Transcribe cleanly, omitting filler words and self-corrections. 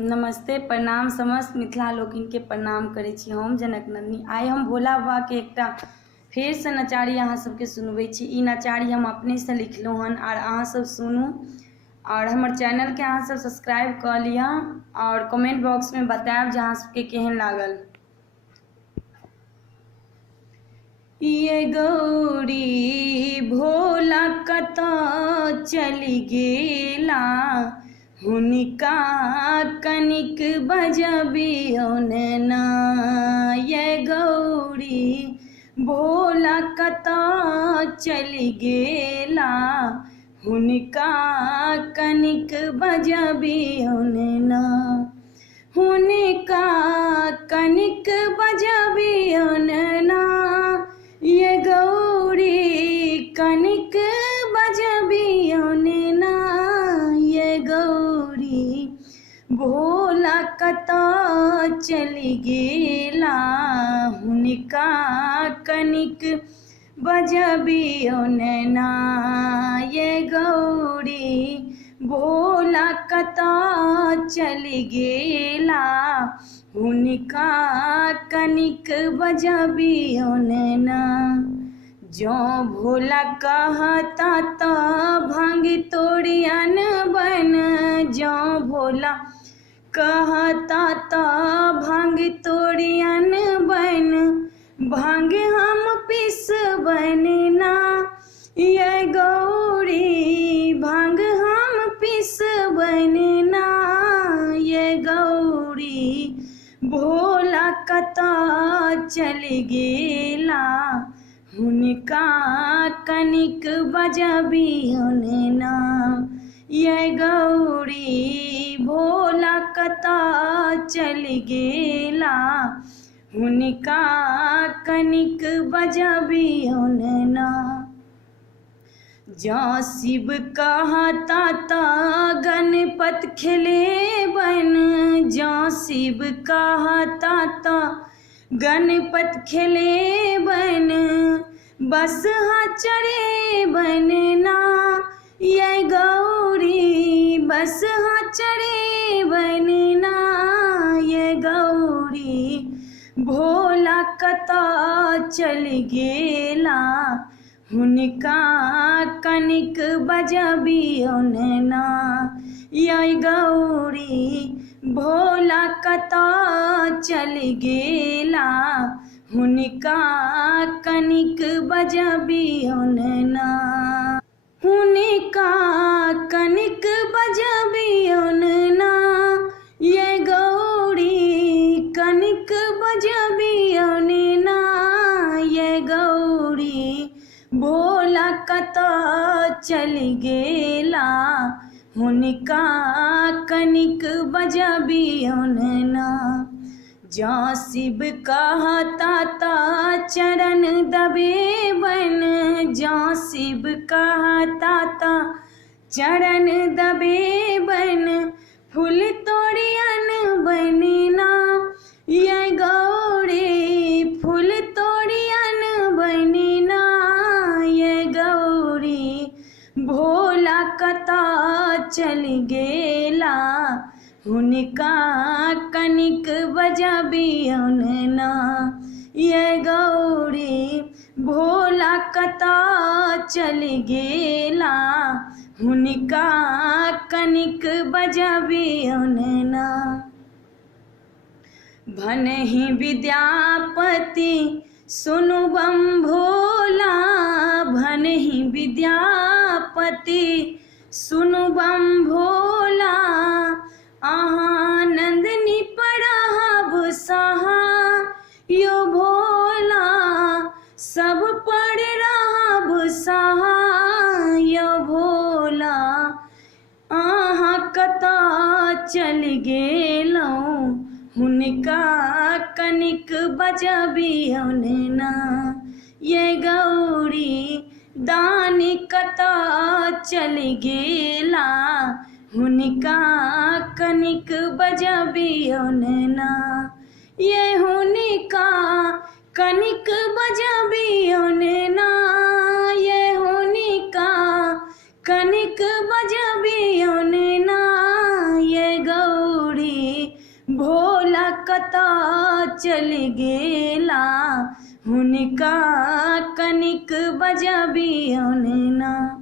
नमस्ते प्रणाम समस्त मिथिला लोकनि के प्रणाम करै छी। हम जनक नंदिनी आइ हम भोला बाबा के एकटा फेर से नचारी अहाँ सबके सुनबै छी। ई नचारी हम अपने से लिखलहुँ हन और अहाँ सब सुनू और हमर चैनल के अहाँ सब सब्सक्राइब कर लिया और कमेंट बॉक्स में बताएब जे अहाँ सबके केहन लागल। ये गौरी भोला कतऽ चलि गेला, हुनका कनिक बजबियौन ना। ये गौरी भोला कतऽ चलि गेला, हुनका कनिक बजबियौन ना। हुनका कनिक बजबियौन ना, ये गौरी कनिक बजबियौन ना। ये गौरी भोला कतऽ चलि गेला, हुनका कनिक बजबियौन ना। ये गौरी भोला कतऽ चलि गेला, हुनका कनिक बजबियौन ना। जँ भोला कहता तऽ भांग तोड़ि अनबन, जँ भोला कहता तऽ भांग तोड़ि अनबन, भांग हम पिसबन ना। ये गौरी भांग हम पिसबन ना। ये गौरी भोला कतऽ चलि गेला, हुनका कनिक बजबियौन ना। ये गौरी भोला कतऽ चलि गेला, हुनका कनिक बजबियौन ना। जँ शिव कहता तऽ गणपत खेलेबन, जँ शिव कहता तऽ गणपत खेलेबन, बसहा चढ़ेबन ना। ये गौरी बसहा चढ़ेबन ना। ये गौरी भोला कतऽ चलि गेला, हुनका कनिक बजबियौन ना। ये गौरी भोला कतऽ चलि गेला, हुनका कनिक बजबियौन ना। हुनका कनिक बजबियौन ना। ये गौरी कनिक बजबियौन ना। ये गौरी भोला कतऽ चलि गेला, हुनका कनिक बजबियौन ना। जँ शिव कहता तऽ चरण दबेबन, जँ शिव कहता तऽ चरण दबेबन, फूल तोड़ि अनबन ना। ये गौरी फूल तोड़ि अनबन ना। ये गौरी भोला कतऽ चलि गेला, हुनका कनिक बजबियौन ना। ये गौरी भोला कतऽ चलि गेला, हुनका कनिक बजबियौन ना। भनहि विद्यापति सुनु बम भोला, भनहि विद्यापति सुनु बम भोला, अहाँ नंदनी पड़हब सहाय भोला, सब पर रहब सहाय भोला। अहाँ कतऽ चलि गेलहुँ, हुनका कनिक बजबियौन ना। ये गौरी दानी कतऽ चलि गेला, हुनका कनिक बजबियौन ना। ये हुनका कनिक बजबियौन ना। ये हुनका कनिक बजबियौन ना। ये गौरी कतऽ चलि गेला, हुनका कनिक बजबियौन ना।